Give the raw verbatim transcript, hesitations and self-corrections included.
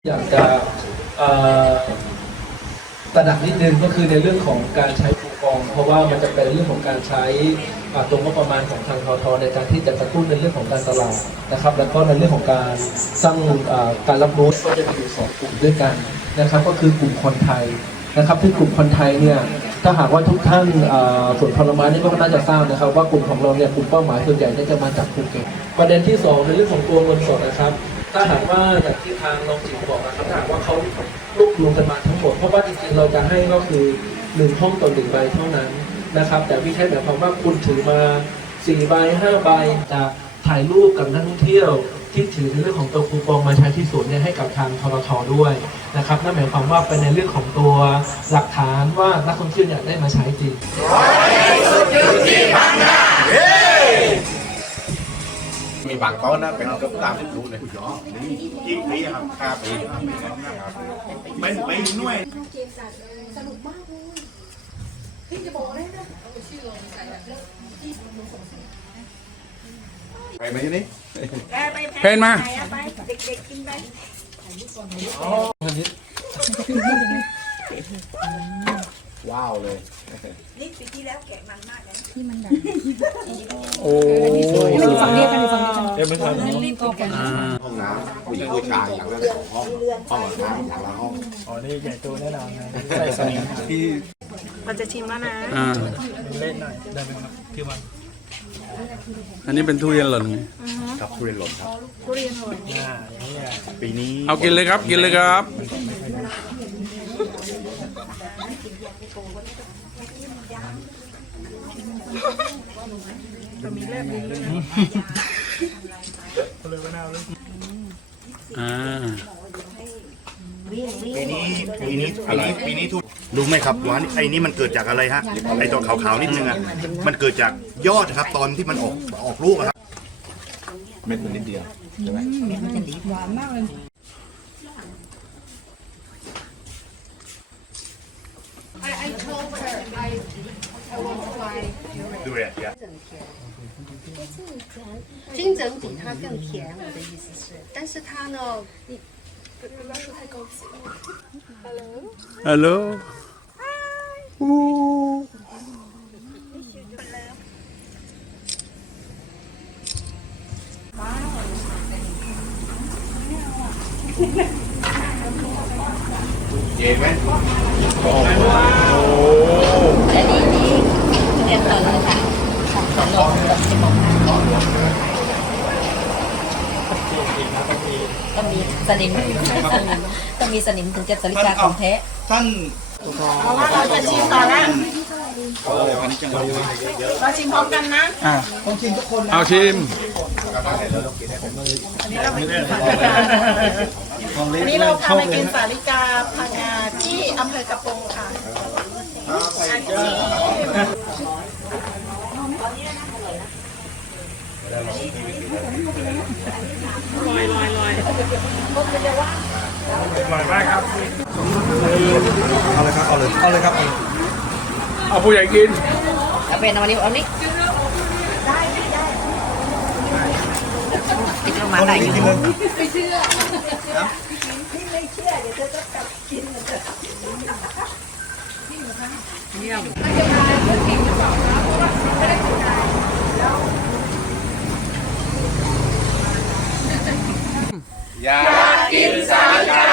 อยากจะตระหนักนิดนึงก็คือในเรื่องของการใช้คูปองเพราะว่ามันจะเป็นเรื่องของการใช้ตรงงบประมาณของทางททในการที่จะกระตุ้นในเรื่องของการตลาดนะครับแล้วก็ในเรื่องของการสร้างการรับรู้ก็จะมีอยู่สองกลุ่มด้วยกันนะครับก็คือกลุ่มคนไทยนะครับที่กลุ่มคนไทยเนี่ยถ้าหากว่าทุกท่านส่วนพลไม้นี่ก็น่าจะทราบนะครับว่ากลุ่มของเราเนี่ยกลุ่มเป้าหมายส่วนใหญ่จะมาจากภูเก็ตประเด็นที่สองในเรื่องของตัวเงินสดนะครับถ้าหากว่าอย่างที่ทางรองจิ๋วบอกนะครับถ้าหากว่าเขารวบรวมกันมาทั้งหมดเพราะว่าจริงๆเราจะให้ก็คือหนึ่งห้องต่อหนึ่งใบเท่านั้นนะครับแต่วิธีหมายความว่าคุณถือมาสี่ใบห้าใบจะถ่ายรูปกับนักท่องเที่ยวที่ถือในเรื่องของตัวคูปองมาใช้ที่ศูนย์เนี่ยให้กับทางทททด้วยนะครับนั่นหมายความว่าเป็นในเรื่องของตัวหลักฐานว่านักท่องเที่ยวเนี่ยได้มาใช้จริงมีบางต้นนะเป็นเกือบตามที่รู้เลยคุณย้อนี่กี่ปีครับห้าปีไม่ไม่หน่วยสนุกมากเลยพี่จะบอกได้นะไปไหมที่นี่เพนมาเด็กๆกินไปว้าวเลยนี่ปีที่แล้วแกะมันมากเลยที่มันดังโอ้ฝั่งนี้กันฝั่งนี้กันเดี๋ยวไม่ทันห้องน้ำผู้หญิงผู้ชายอย่างละสองห้องห้องน้ำอย่างละห้องอ๋อนี่ใหญ่โตแน่นอนนะใส่สนิมที่เราจะชิมแล้วนะอ่าเล่นหน่อยได้ไหมครับพี่วันอันนี้เป็นทุเรียนหล่นไงครับทุเรียนหล่นครับทุเรียนหล่นอ่าอย่างนี้ปีนี้เอากินเลยครับกินเลยครับจะมีแลบลิ้นด้วยนะเลยมะนาวเลยอ่าปีนี้ปีนี้ปีนี้ปีนี้ทุกรู้ไหมครับว่าไอ้นี่มันเกิดจากอะไรฮะไอ้ตัวขาวๆนิดนึงอ่ะมันเกิดจากยอดครับตอนที่มันออกออกลูกครับเม็ดมันนิดเดียวใช่ไหมเม็ดมันจะดีหวานมากเลยดูเลยอ่ะ金整体它更甜，我的意思是，但是它呢，你不要说太高级。Hello。 Hello。呜。 เย็นไหมโอ้โหอันนี้นี่เรียนต่อเลยค่ะของลงต้องมีสนิมต้องมีสนิมถึงจะสลิกาของแท้ท่านเราจะชิมต่อแล้วเราชิมพร้อมกันนะอ่าต้องชิมทุกคนเอาชิมอันนี้เราไปกินสาลิกาอันนี้เราพาไปกินสาลิกาพังงาที่อำเภอกระโปรงค่ะลอยลอยลอยลอยมากครับเอาเลยครับเอาเลยเอาเลยครับเอาผู้ใหญ่กินเอาเป็นเอาวันนี้เอานี้ได้ได้ติดลงมาได้อยู่ไม่เชื่อพี่ไม่เชื่อเดี๋ยวเธอจะกลับกินเลยเยี่ยมอยากกินสาลิกา